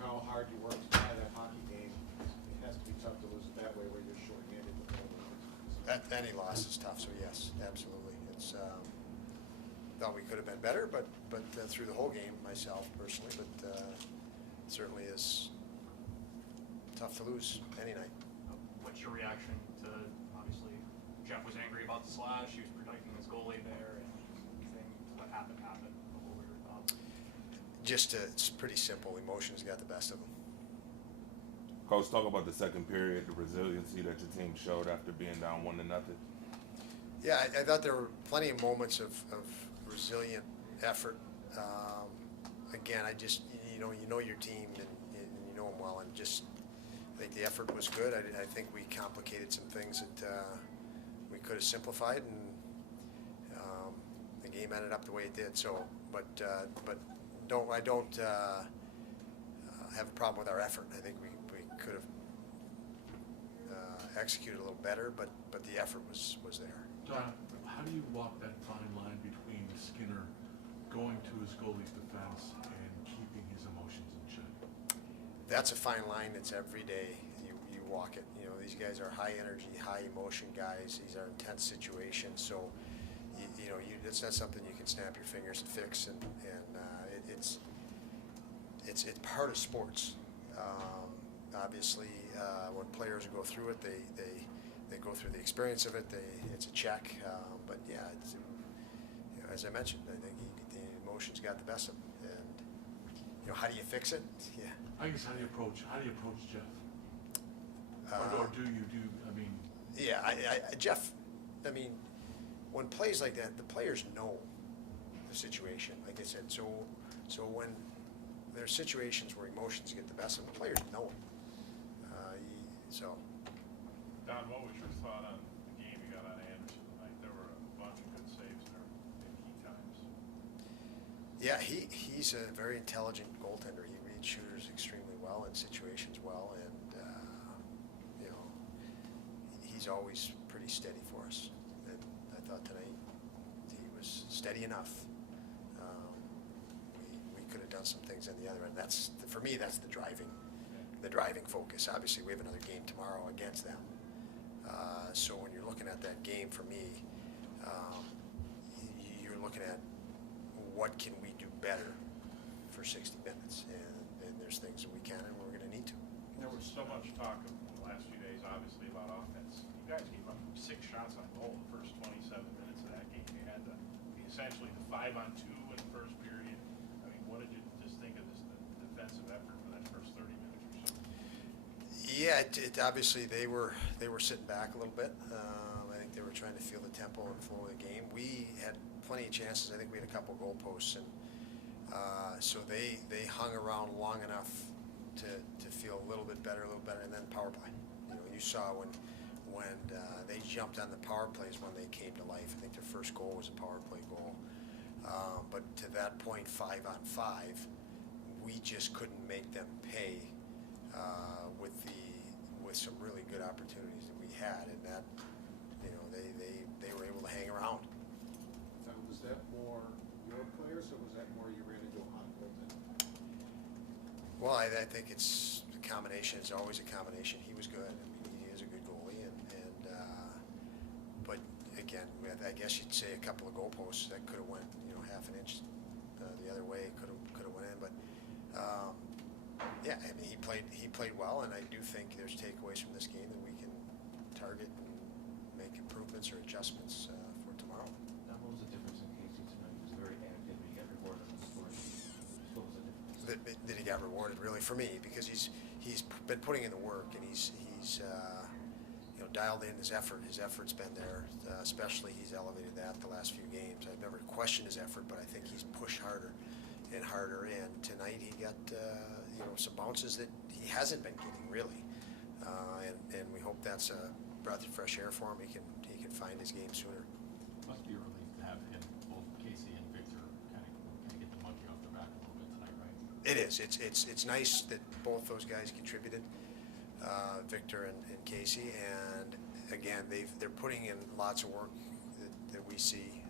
how hard you work to tie that hockey game, it has to be tough to lose it that way where you're short-handed. Any loss is tough, so yes, absolutely. It's thought we could have been better, but through the whole game, myself personally, but it certainly is tough to lose any night. What's your reaction to, obviously, Jeff was angry about the slash, he was protecting his goalie there, and what happened. What were your thoughts? It's pretty simple. Emotions got the best of them. Coach, talk about the second period, the resiliency that your team showed after being down 1-0. Yeah, I thought there were plenty of moments of resilient effort. Again, you know your team and you know them well, and just I think the effort was good. I think we complicated some things that we could have simplified, and the game ended up the way it did. So, but I don't have a problem with our effort. I think we could have executed a little better, but the effort was there. Don, how do you walk that fine line between Skinner going to his goalie's defense and keeping his emotions in check? That's a fine line. It's every day you walk it. You know, these guys are high energy, high emotion guys. These are intense situations. So, it's not something you can snap your fingers and fix. And it's part of sports. Obviously, when players go through it, they go through the experience of it. It's a check. But yeah, as I mentioned, I think the emotions got the best of him. And how do you fix it? Yeah. I guess how do you approach Jeff? Or do you do? I mean. Yeah, Jeff. I mean, when plays like that, the players know the situation. Like I said, so when there's situations where emotions get the best of them, the players know it. So. Don, what was your thought on the game you got on Anderson tonight? There were a bunch of good saves there in key times. Yeah, he's a very intelligent goaltender. He reads shooters extremely well and situations well, and he's always pretty steady for us. And I thought tonight he was steady enough. We could have done some things on the other end. For me, that's the driving focus. Obviously, we have another game tomorrow against them. So when you're looking at that game, for me, you're looking at what can we do better for 60 minutes, and there's things that we can and we're going to need to. There was so much talk in the last few days, obviously, about offense. You guys gave up 6 shots on goal the first 27 minutes of that game. You had essentially the 5-on-2 in the first period. I mean, what did you just think of this defensive effort for that first 30 minutes or so? Yeah, it obviously they were sitting back a little bit. I think they were trying to feel the tempo and flow of the game. We had plenty of chances. I think we had a couple of goalposts, and so they hung around long enough to feel a little bit better, and then power play. You saw when they jumped on the power plays when they came to life. I think their first goal was a power play goal, but to that point, 5-on-5, we just couldn't make them pay with some really good opportunities that we had, and that they were able to hang around. Now, was that more your players, or was that more you ran into on goaltending? Well, I think it's a combination. It's always a combination. He was good. I mean, he is a good goalie, but again, I guess you'd say a couple of goalposts that could have went half an inch the other way. Could have went in, but. Yeah, I mean, he played well, and I do think there's takeaways from this game that we can target and make improvements or adjustments for tomorrow. Now, what was the difference in Casey tonight? He was very active, and he got rewarded on the scoring. What was the difference? That he got rewarded, really, for me, because he's been putting in the work, and he's dialed in his effort. His effort's been there, especially he's elevated that the last few games. I've never questioned his effort, but I think he's pushed harder and harder, and tonight he got some bounces that he hasn't been getting really, and we hope that's a breath of fresh air for him. He can find his game sooner. Must be a relief to have him, both Casey and Victor, kind of get the monkey off their back a little bit tonight, right? It is. It's nice that both those guys contributed, Victor and Casey, and again they're putting in lots of work that we see.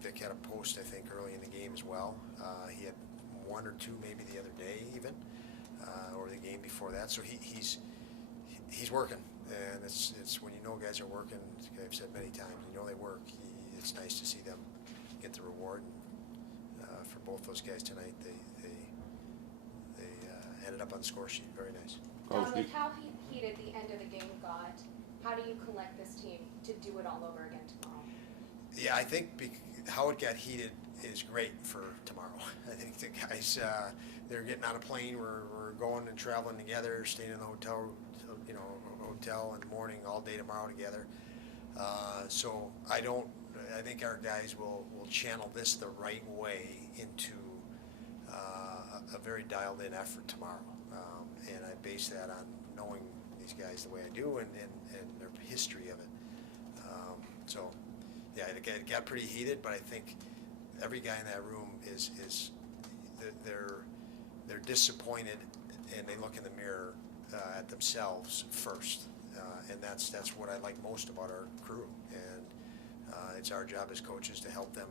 Vic had a post, I think, early in the game as well. He had one or two maybe the other day even, or the game before that. So he's working, and it's when you know guys are working. I've said many times, you know they work. It's nice to see them get the reward. And, for both those guys tonight, they ended up on the score sheet. Very nice. Coach, Don, with how heated the end of the game got, how do you collect this team to do it all over again tomorrow? Yeah, I think how it got heated is great for tomorrow. I think the guys, they're getting on a plane. We're going and traveling together, staying in the hotel, hotel in the morning all day tomorrow together. So I think our guys will channel this the right way into a very dialed in effort tomorrow. And I base that on knowing these guys the way I do and their history of it. So yeah, it got pretty heated, but I think every guy in that room is they're disappointed, and they look in the mirror at themselves first, and that's what I like most about our crew. And it's our job as coaches to help them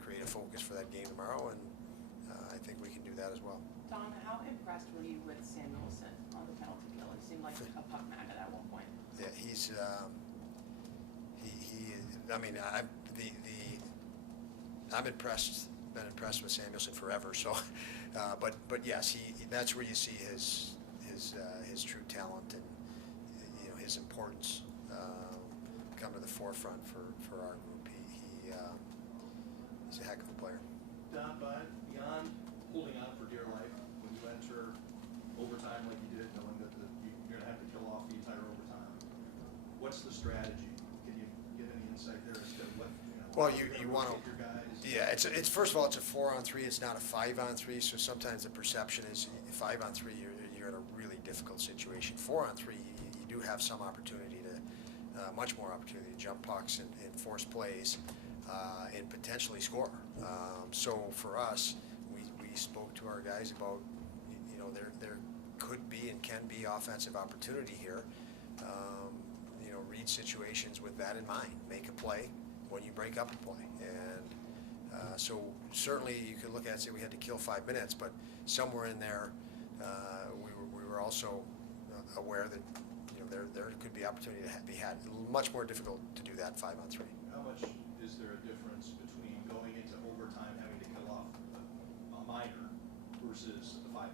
create a focus for that game tomorrow, and I think we can do that as well. Don, how impressed were you with Samuelson on the penalty kill? He seemed like a puck magnet at one point. Yeah, he's I mean, I'm impressed. Been impressed with Samuelson forever. So, but yes, that's where you see his true talent and his importance come to the forefront for our group. He's a heck of a player. Don, beyond holding on for dear life, when you enter overtime like you did, knowing that you're going to have to kill off the entire overtime, what's the strategy? Can you give any insight there as to what? Well, you want to. Your guys? Yeah, it's first of all, it's a 4-on-3. It's not a 5-on-3. So sometimes the perception is 5-on-3, you're in a really difficult situation. 4-on-3, you do have some opportunity to, much more opportunity to jump pucks and force plays and potentially score. So for us, we spoke to our guys about, there could be and can be offensive opportunity here. Read situations with that in mind. Make a play when you break up a play. And so certainly you could look at it and say we had to kill 5 minutes, but somewhere in there we were also aware that there could be opportunity to be had. Much more difficult to do that 5-on-3. How much is there a difference between going into overtime having to kill off a minor versus going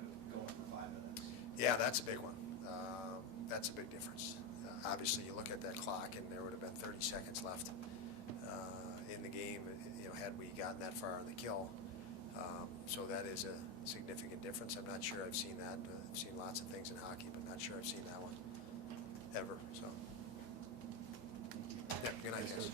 for 5 minutes? Yeah, that's a big one. That's a big difference. Obviously, you look at that clock, and there would have been 30 seconds left in the game. Had we gotten that far on the kill, so that is a significant difference. I'm not sure I've seen that. I've seen lots of things in hockey, but not sure I've seen that one ever. So, yeah, good night, guys.